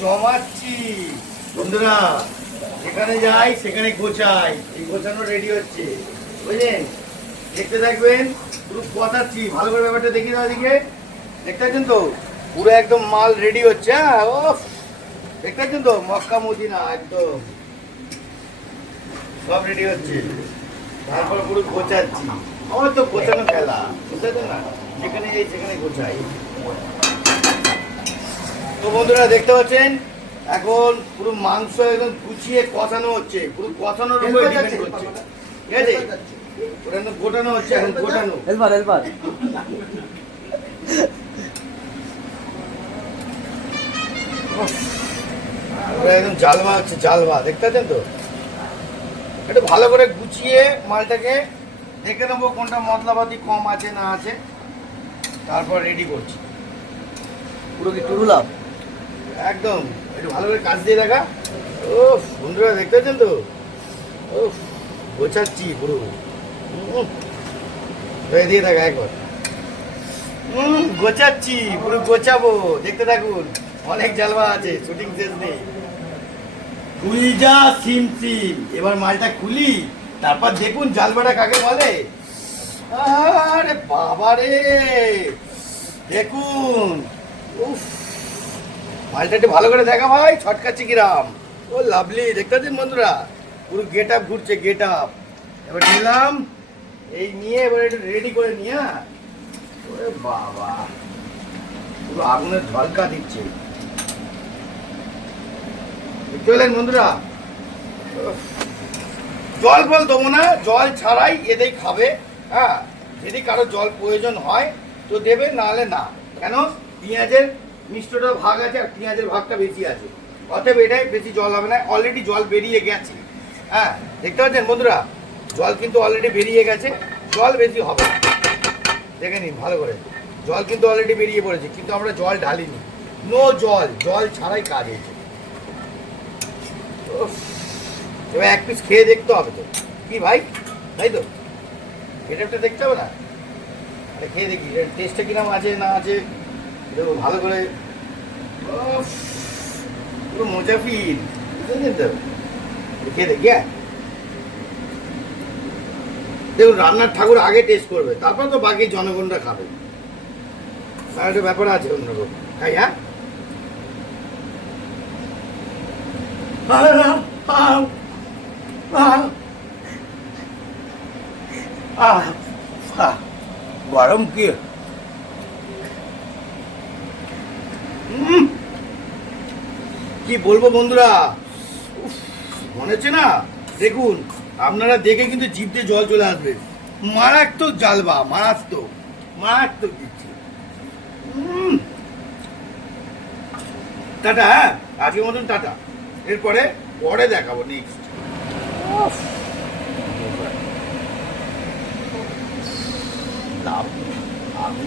জমাচ্ছি। বন্ধুরা, যেখানে যাই, সেখানে গোছাই। এই গোছানো রেডি হচ্ছে। বুঝলেন? দেখতে থাকবেন, পুরো কথাচ্ছি ভালো করে ব্যাপারটা দেখি দাও দিকে দেখতে পাচ্ছেন তো? পুরো একদম মাল রেডি হচ্ছে হ্যাঁ? ও দেখতে পাচ্ছেন তো? মক্কা মদিনা, একদম। সব রেডি হচ্ছে। তারপর পুরো গোছাচ্ছি। আমার তো গোছানো খেলা। বুঝতে না? যেখানে যাই, সেখানে গোছাই। তো বন্ধুরা দেখতে পাচ্ছেন এখন পুরো মাংস একদম গুছিয়ে কষানো হচ্ছে পুরো কষানোর উপরে ডিপেন্ড করছে। ঠিক আছে? ওটা গোটানো হচ্ছে এখন গোটানো। হেল্পার হেল্পার ওটা একদম জালবা হচ্ছে জালবা দেখতে পাচ্ছেন তো? একটু ভালো করে গুছিয়ে মালটাকে দেখে নেব কোনটা মশলাপাতি কম আছে না আছে। তারপর রেডি করছি। পুরো কি টুরুলাম একদম একটু ভালো করে কাজ দিয়ে দেখা। ও বন্ধুরা দেখতে পাচ্ছেন তো? ও গোছাচ্ছি পুরো। দিয়ে থাকা একবার। উম, গোছাচ্ছি পুরো গোছাবো। দেখতে থাকুন অনেক জালবা আছে শুটিং শেষ নেই। খুলি যা সিম সিম এবার মালটা খুলি তারপর দেখুন জালবাটা কাকে বলে। আরে বাবা রে দেখুন উফ মালটা একটু ভালো করে দেখা ভাই, ছটকাচ্ছি কিরাম। ও লাভলি, দেখতে পাচ্ছেন বন্ধুরা? পুরো গেট আপ ঘুরছে গেট আপ এবার নিলাম, এই নিয়ে এবার একটু রেডি করে নিয়ে হ্যাঁ? ওরে বাবা। পুরো আগুনের ঝলকা দিচ্ছে। দেখতে পেলেন বন্ধুরা? জল ফল দেবো না, জল ছাড়াই এতেই খাবে হ্যাঁ? যদি কারও জল প্রয়োজন হয়, তো দেবে, নাহলে না। কেন? পেঁয়াজের মিষ্টটা ভাগ আছে আর পেঁয়াজের ভাগটা বেশি আছে। অতএব এটাই বেশি জল হবে না অলরেডি জল বেরিয়ে গেছে। হ্যাঁ দেখতে পাচ্ছেন বন্ধুরা? জল কিন্তু অলরেডি বেরিয়ে গেছে, জল বেশি হবে দেখে নিন ভালো করে। জল কিন্তু অলরেডি বেরিয়ে পড়েছে, কিন্তু আমরা জল ঢালিনি। নো জল জল ছাড়াই কাজ হয়েছে। এবার এক পিস খেয়ে দেখতে হবে তো। কি ভাই? তাই তো? এটা দেখতে হবে না? খেয়ে দেখি টেস্টটা কিরম আছে না আছে ভালো করে পুরো মোজাফির বুঝলেন তো? খেয়ে দেখি। দেখুন রান্নার ঠাকুর আগে টেস্ট করবে তারপর তো বাকি জনগণরা খাবে। আর একটা ব্যাপার আছে অন্যরকম। তাই হ্যাঁ? গরম কি? উম, কি বলব বন্ধুরা? মনে হচ্ছে না? দেখুন, আপনারা দেখে কিন্তু জিভ দিয়ে জল চলে আসবে। মারাত্মক জালবা মারাত্মক মারাত্মক দিচ্ছে। টাটা হ্যাঁ? আজকের মতন টাটা। এরপরে, পরে দেখাবো নেক্সট লাভ, আমি